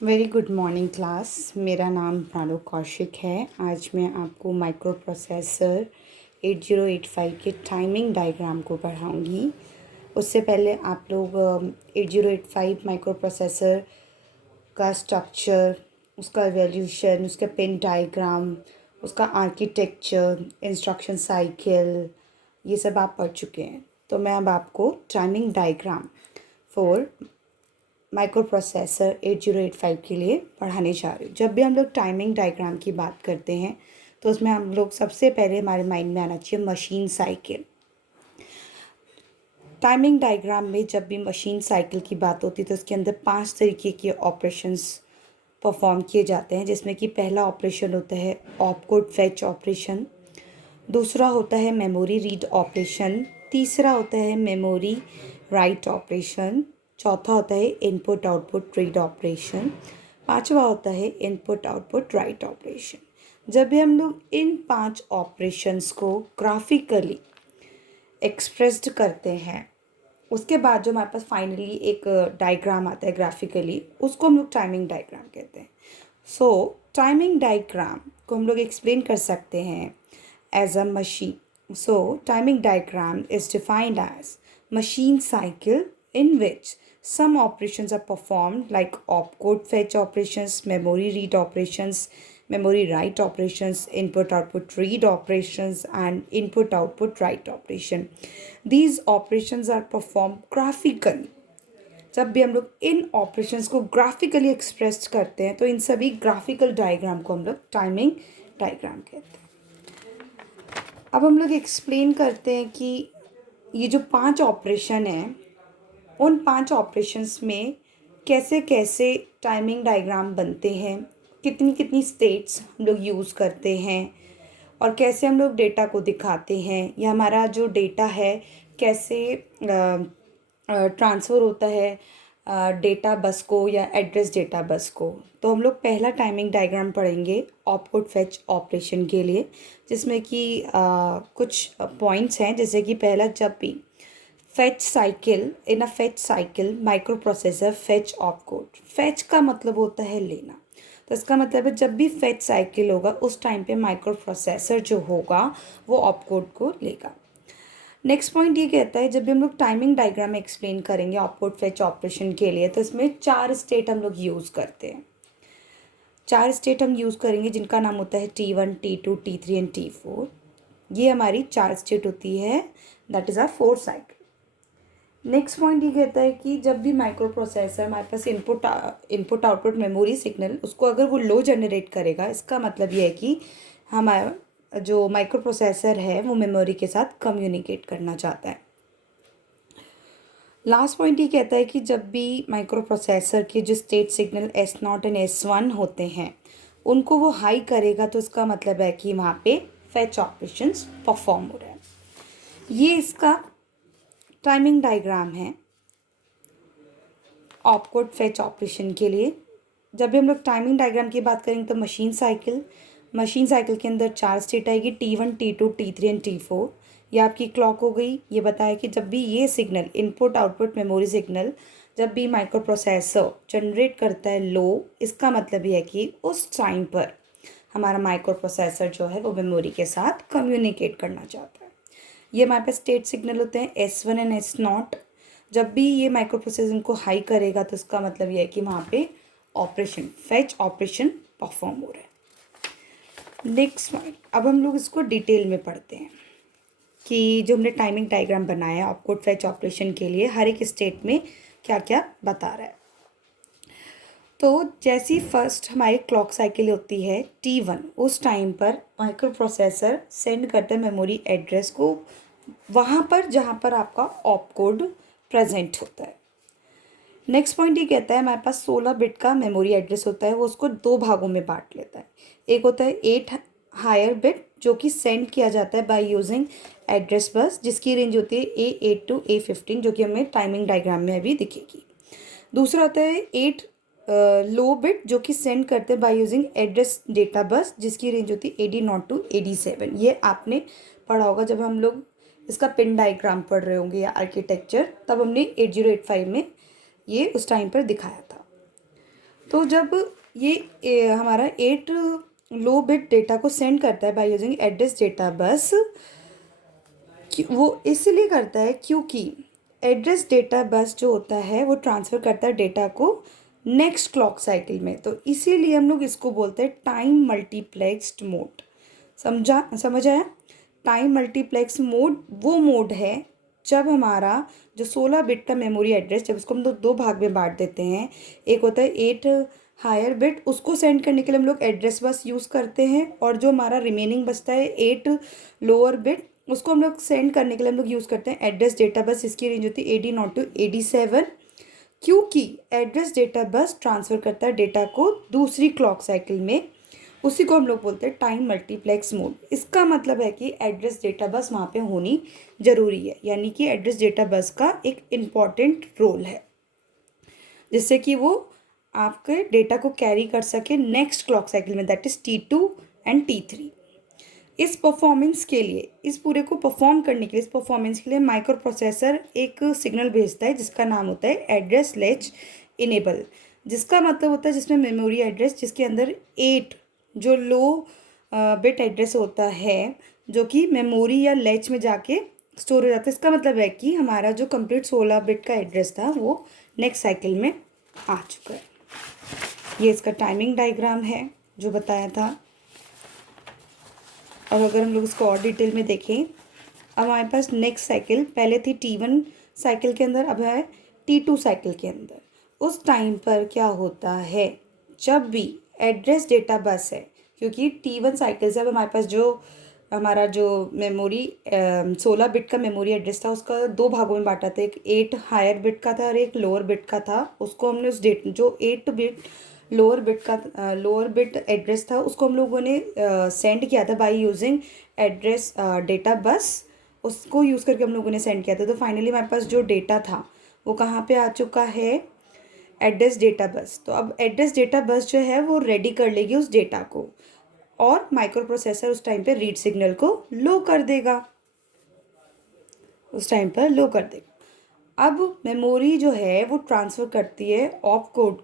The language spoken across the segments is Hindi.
Very good morning class. मेरा नाम प्राणु कौशिक है। आज मैं आपको माइक्रो प्रोसेसर 8085 के टाइमिंग डायग्राम को पढ़ाऊंगी। उससे पहले आप लोग 8085 माइक्रो प्रोसेसर का स्ट्रक्चर, उसका एवोल्यूशन, उसका पिन डायग्राम, उसका आर्किटेक्चर, इंस्ट्रक्शन साइकिल, ये सब आप पढ़ चुके हैं। तो मैं अब आपको timing diagram for micro processor 8085 के लिए पढ़ाने जा रही हूँ। जब भी हम लोग टाइमिंग डायग्राम की बात करते हैं तो उसमें हम लोग सबसे पहले हमारे माइंड में आना चाहिए मशीन साइकिल। टाइमिंग डायग्राम में जब भी मशीन साइकिल की बात होती है तो उसके अंदर 5 तरीके के ऑपरेशंस परफॉर्म किए जाते हैं, जिसमें कि पहला ऑपरेशन होता है ऑपकोड फेच ऑपरेशन, दूसरा होता है मेमोरी रीड ऑपरेशन, तीसरा होता है मेमोरी राइट ऑपरेशन, चौथा होता है इनपुट आउटपुट रीड ऑपरेशन, पांचवा होता है इनपुट आउटपुट राइट ऑपरेशन। जब भी हम लोग इन 5 ऑपरेशंस को ग्राफिकली एक्सप्रेस्ड करते हैं, उसके बाद जो हमारे पास फाइनली एक डायग्राम आता है ग्राफिकली, उसको हम लोग टाइमिंग डायग्राम कहते हैं। सो टाइमिंग डायग्राम को हम लोग एक्सप्लेन कर सकते हैं as a machine. So, timing diagram is defined as machine cycle in which some operations are performed like opcode fetch operations, memory read operations, memory write operations, input output read operations, and input output write operation. These operations are performed graphically. जब भी हम लोग इन ऑपरेशंस को ग्राफिकली एक्सप्रेस करते हैं तो इन सभी ग्राफिकल डायग्राम को हम लोग टाइमिंग डायग्राम कहते हैं। अब हम लोग एक्सप्लेन करते हैं कि ये जो 5 ऑपरेशन हैं, उन 5 ऑपरेशंस में कैसे कैसे टाइमिंग डायग्राम बनते हैं, कितनी कितनी स्टेट्स हम लोग यूज़ करते हैं और कैसे हम लोग डेटा को दिखाते हैं, या हमारा जो डेटा है कैसे ट्रांसफ़र होता है डेटा बस को या एड्रेस डेटा बस को। तो हम लोग पहला टाइमिंग डायग्राम पढ़ेंगे ऑपकोड फेच ऑपरेशन के लिए, जिसमें कि कुछ पॉइंट्स हैं, जैसे कि पहला, जब भी fetch cycle in a fetch cycle micro processor fetch opcode. Fetch का मतलब होता है लेना, तो इसका मतलब है जब भी फेच साइकिल होगा उस टाइम पे माइक्रो प्रोसेसर जो होगा वो ऑपकोड को लेगा। नेक्स्ट पॉइंट ये कहता है जब भी हम लोग टाइमिंग डायग्राम में एक्सप्लेन करेंगे ऑपकोड फेच ऑपरेशन के लिए, तो इसमें 4 स्टेट हम लोग यूज़ करते हैं। 4 स्टेट हम यूज़ करेंगे जिनका नाम होता है T1, T2, T3 and T4। ये हमारी 4 स्टेट होती है, that is are 4 cycle. Next point ये कहता है कि जब भी माइक्रो प्रोसेसर हमारे पास इनपुट आउटपुट मेमोरी सिग्नल, उसको अगर वो लो जनरेट करेगा, इसका मतलब ये है कि हमारा जो माइक्रो प्रोसेसर है वो मेमोरी के साथ कम्युनिकेट करना चाहता है। लास्ट पॉइंट ये कहता है कि जब भी माइक्रो प्रोसेसर के जो state signal S0 and S1 होते हैं उनको वो हाई करेगा, तो इसका मतलब है कि वहाँ पे फेच ऑपरेशंस परफॉर्म हो रहे हैं। ये इसका टाइमिंग डायग्राम है ऑपकोड फेच ऑपरेशन के लिए। जब भी हम लोग टाइमिंग डायग्राम की बात करेंगे तो मशीन साइकिल के अंदर 4 स्टेट आएगी, T1, T2, T3 and T4। ये आपकी क्लॉक हो गई। ये बताया कि जब भी ये signal input output memory signal जब भी माइक्रो प्रोसेसर जनरेट करता है लो, इसका मतलब ये है कि उस टाइम पर हमारा माइक्रो प्रोसेसर जो है वो मेमोरी के साथ कम्युनिकेट करना चाहता है। ये हमारे पास स्टेट सिग्नल होते हैं S1 एंड S0। जब भी ये माइक्रो प्रोसेसर को हाई करेगा तो इसका मतलब ये है कि वहाँ पे ऑपरेशन फेच ऑपरेशन परफॉर्म हो रहा है। नेक्स्ट पॉइंट, अब हम लोग इसको डिटेल में पढ़ते हैं कि जो हमने टाइमिंग डायग्राम बनाया है ऑपकोड फेच ऑपरेशन के लिए, हर एक स्टेट में क्या क्या बता रहा है। तो जैसी फर्स्ट हमारी क्लॉक साइकिल होती है T1, उस टाइम पर माइक्रो प्रोसेसर सेंड करता है मेमोरी एड्रेस को वहाँ पर जहाँ पर आपका ऑपकोड प्रेजेंट होता है। नेक्स्ट पॉइंट ये कहता है हमारे पास 16 बिट का मेमोरी एड्रेस होता है, वो उसको 2 भागों में बांट लेता है। एक होता है 8 हायर बिट जो कि सेंड किया जाता है बाय यूजिंग एड्रेस बस, जिसकी रेंज होती है A8 टू A15, जो कि हमें टाइमिंग डायग्राम में अभी दिखेगी। दूसरा होता है 8 लो बिट जो कि सेंड करते हैं by using address data bus, जिसकी रेंज होती है AD0 टू AD7। ये आपने पढ़ा होगा जब हम लोग इसका पिन डायग्राम पढ़ रहे होंगे या आर्किटेक्चर, तब हमने 8085 में ये उस टाइम पर दिखाया था। तो जब हमारा 8 लो बिट डेटा को सेंड करता है by using address data bus, वो इसलिए करता है क्योंकि एड्रेस डेटा बस जो होता है वो ट्रांसफ़र करता है डेटा को नेक्स्ट क्लॉक साइकिल में। तो इसीलिए हम लोग इसको बोलते हैं टाइम मल्टीप्लेक्स्ड मोड। समझ आया? टाइम मल्टीप्लेक्स मोड वो मोड है जब हमारा जो 16 बिट का मेमोरी एड्रेस, जब उसको हम लोग दो भाग में बांट देते हैं, एक होता है 8 हायर बिट, उसको सेंड करने के लिए हम लोग एड्रेस बस यूज़ करते हैं, और जो हमारा रिमेनिंग बचता है 8 लोअर बिट, उसको हम लोग सेंड करने के लिए हम लोग यूज़ करते हैं एड्रेस डेटा बस। इसकी रेंज होती है 80 टू 87, क्योंकि एड्रेस डेटा बस ट्रांसफ़र करता है डेटा को दूसरी क्लॉक साइकिल में। उसी को हम लोग बोलते हैं टाइम मल्टीप्लेक्स मोड। इसका मतलब है कि एड्रेस डेटा बस वहाँ पे होनी ज़रूरी है, यानी कि एड्रेस डेटा बस का एक इम्पॉर्टेंट रोल है, जिससे कि वो आपके डेटा को कैरी कर सके नेक्स्ट क्लॉक साइकिल में, that is T2 and T3। इस परफॉर्मेंस के लिए, इस पूरे को परफॉर्म करने के लिए, इस परफॉर्मेंस के लिए माइक्रो प्रोसेसर एक सिग्नल भेजता है जिसका नाम होता है एड्रेस लैच इनेबल, जिसका मतलब होता है जिसमें मेमोरी एड्रेस जिसके अंदर 8 जो लो बिट एड्रेस होता है जो कि मेमोरी या लैच में जाके स्टोर हो जाता है। इसका मतलब है कि हमारा जो कंप्लीट 16 बिट का एड्रेस था वो नेक्स्ट साइकिल में आ चुका है। ये इसका टाइमिंग डायग्राम है जो बताया था। और अगर हम लोग इसको और डिटेल में देखें, अब हमारे पास नेक्स्ट साइकिल पहले थी T1 साइकिल के अंदर, अब है T2 साइकिल के अंदर। उस टाइम पर क्या होता है, जब भी एड्रेस डेटा बस है, क्योंकि T1 साइकिल से अब हमारे पास हमारा जो मेमोरी 16 बिट का मेमोरी एड्रेस था उसका दो भागों में बांटा था, एक 8 हायर बिट का था और एक लोअर बिट का था। उसको हमने उस जो 8 बिट लोअर बिट एड्रेस था उसको हम लोगों ने सेंड किया था by using address data bus. उसको यूज़ करके हम लोगों ने सेंड किया था। तो फाइनली हमारे पास जो डेटा था वो कहाँ पे आ चुका है, एड्रेस डेटा बस। तो अब एड्रेस डेटा बस जो है वो रेडी कर लेगी उस डेटा को, और माइक्रो प्रोसेसर उस टाइम पे रीड सिग्नल को लो कर देगा, उस टाइम पर लो कर देगा। अब मेमोरी जो है वो ट्रांसफ़र करती है ऑप कोड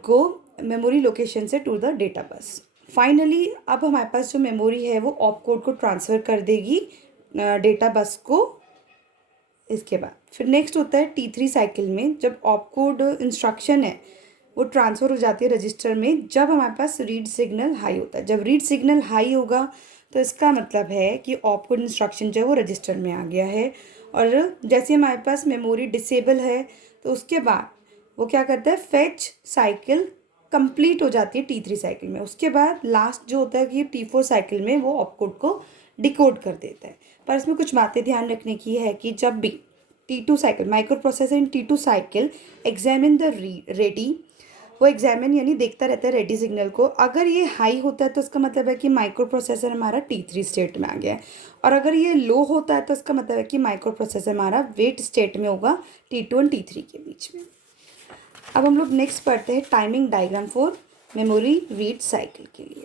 को मेमोरी लोकेशन से to the data bus. Finally अब हमारे पास जो मेमोरी है वो ऑप कोड को ट्रांसफ़र कर देगी डेटा बस को। इसके बाद फिर नेक्स्ट होता है T3 साइकिल में, जब ऑप कोड इंस्ट्रक्शन है वो ट्रांसफ़र हो जाती है रजिस्टर में जब हमारे पास रीड सिग्नल हाई होता है। जब रीड सिग्नल हाई होगा तो इसका मतलब है कि ऑप कोड इंस्ट्रक्शन जो है वो रजिस्टर में आ गया है। और जैसे हमारे पास मेमोरी डिसेबल है तो उसके बाद वो क्या करता है, फेच साइकिल कंप्लीट हो जाती है T3 साइकिल में। उसके बाद लास्ट जो होता है कि T4 साइकिल में वो ऑप कोड को डिकोड कर देता है। पर इसमें कुछ बातें ध्यान रखने की है कि जब भी T2 cycle, micro processor in T2 cycle examine the ready, वो एग्जामिन यानी देखता रहता है रेडी सिग्नल को। अगर ये हाई होता है तो इसका मतलब है कि माइक्रो प्रोसेसर हमारा T3 स्टेट में आ गया है, और अगर ये लो होता है तो इसका मतलब है कि माइक्रो प्रोसेसर हमारा वेट स्टेट में होगा T2 और T3 के बीच में। अब हम लोग नेक्स्ट पढ़ते हैं timing diagram for memory read cycle के लिए।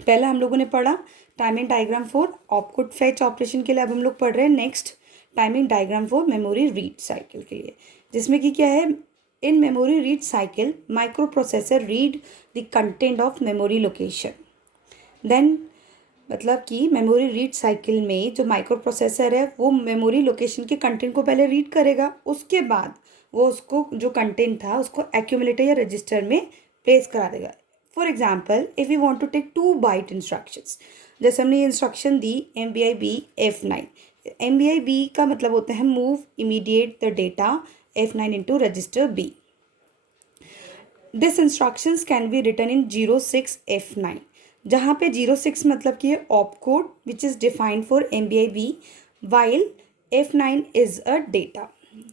पहला हम लोगों ने पढ़ा timing diagram for opcode fetch operation के लिए। अब हम लोग पढ़ रहे हैं next timing diagram for memory read cycle के लिए, जिसमें कि क्या है, in memory read cycle microprocessor read the content of memory location. Then मतलब कि मेमोरी रीड साइकिल में जो माइक्रो प्रोसेसर है वो मेमोरी लोकेशन के कंटेंट को पहले रीड करेगा, उसके बाद वो उसको जो कंटेंट था उसको एक्यूमुलेटर या रजिस्टर में प्लेस करा देगा। For example if you want to take 2 byte instructions, जैसे हमने ये इंस्ट्रक्शन दी MBIB F9। MBIB का मतलब होता है move immediate the data F9 into register B। This instructions can be written in 06 F9, जहाँ पे 06 मतलब कि opcode which is defined for MBIB while F9 is a data.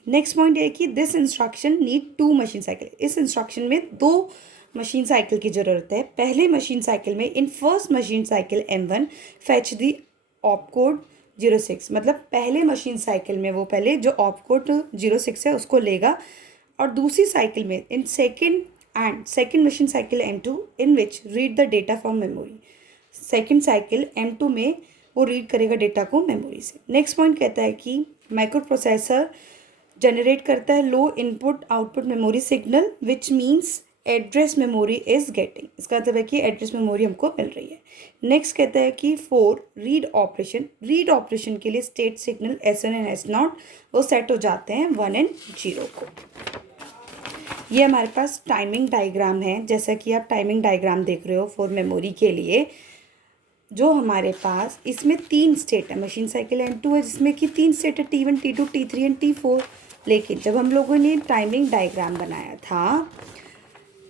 Next point है कि this instruction need 2 machine cycle. इस इंस्ट्रक्शन में 2 मशीन साइकिल की ज़रूरत है। पहले मशीन साइकिल में in first machine cycle M1 fetch the op code 06, मतलब पहले मशीन साइकिल में वो पहले जो ऑप कोड 06 है उसको लेगा, और दूसरी साइकिल में in second machine cycle M2 in which read the data from memory. Second cycle M2 में वो रीड करेगा डेटा को मेमोरी से। नेक्स्ट पॉइंट कहता है कि माइक्रो प्रोसेसर जनरेट करता है low input output memory signal which means address memory is getting. इसका मतलब है कि एड्रेस मेमोरी हमको मिल रही है। नेक्स्ट कहता है कि 4 रीड ऑपरेशन। रीड ऑपरेशन के लिए state signal S1 and S0 वो सेट हो जाते हैं 1 एंड 0 को। ये हमारे पास टाइमिंग डायग्राम है। जैसा कि आप टाइमिंग डायग्राम देख रहे हो फॉर मेमोरी के लिए, जो हमारे पास इसमें 3 स्टेट है, मशीन साइकिल N2 है जिसमें कि 3 स्टेट है T1, T2, T3 and T4। लेकिन जब हम लोगों ने टाइमिंग डायग्राम बनाया था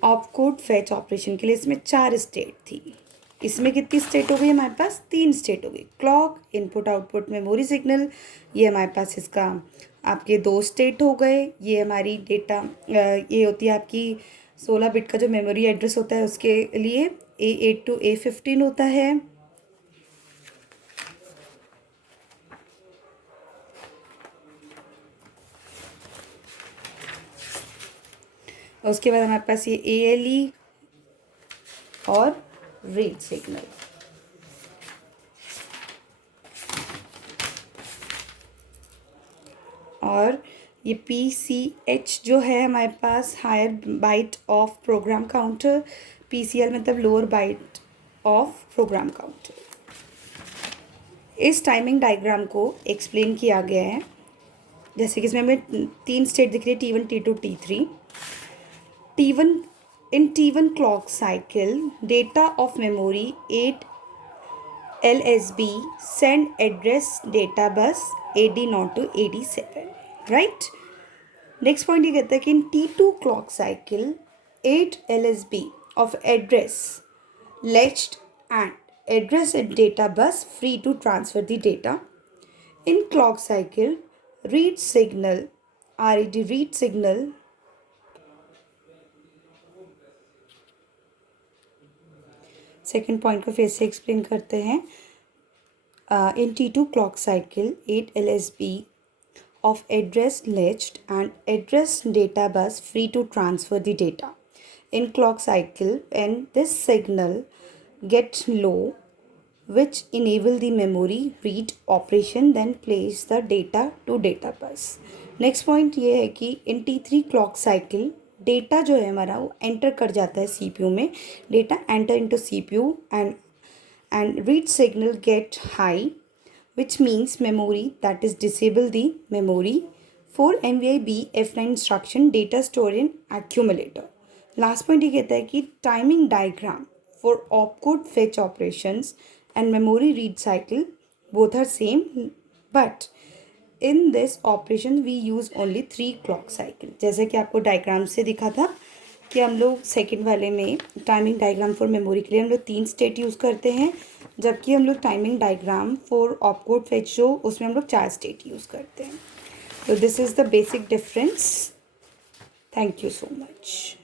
ऑपकोड फेच ऑपरेशन के लिए, इसमें 4 स्टेट थी। इसमें कितनी स्टेट हो गई हमारे पास? 3 स्टेट हो गई। Clock, input output memory signal, ये हमारे पास इसका आपके 2 स्टेट हो गए। ये हमारी डेटा ये होती है आपकी 16 बिट का जो मेमोरी एड्रेस होता है उसके लिए A8 to A15 होता है। उसके बाद हमारे पास ये ALE और रीड सिग्नल। और ये PCH जो है हमारे पास higher byte of program counter, PCL मतलब lower byte of program counter. इस टाइमिंग डायग्राम को एक्सप्लेन किया गया है जैसे कि इसमें हमें 3 स्टेट दिख रही है T1, T2, T3। T1 in T1 clock cycle, data of memory 8 LSB send address data bus AD0 to AD7, right? Next point ये कहता है कि in T2 clock cycle 8 LSB of address latched and address data bus free to transfer the data. In clock cycle read signal RED read signal second point को फिर से एक्सप्लेन करते हैं। इन T2 clock cycle 8 LSB of address latched and address data bus free to transfer the data. In clock cycle, when this signal gets low, which enable the memory read operation, then place the data to data bus. Next point ये है कि इन T3 क्लॉक साइकिल डेटा जो है हमारा वो एंटर कर जाता है CPU में। Data enter into CPU and read signal get high, which means memory that is disable the memory for MVI F9 instruction data stored in accumulator. Last point ये कहता है कि timing diagram for opcode fetch operations and memory read cycle both are same, but in this operation we use only 3 clock cycle. जैसे कि आपको डायग्राम से दिखा था कि हम लोग सेकंड वाले में टाइमिंग डायग्राम फॉर मेमोरी के लिए हम लोग 3 स्टेट यूज़ करते हैं, जबकि हम लोग timing diagram for opcode fetch जो उसमें हम लोग 4 स्टेट यूज़ करते हैं। तो this is the basic difference. Thank you so much.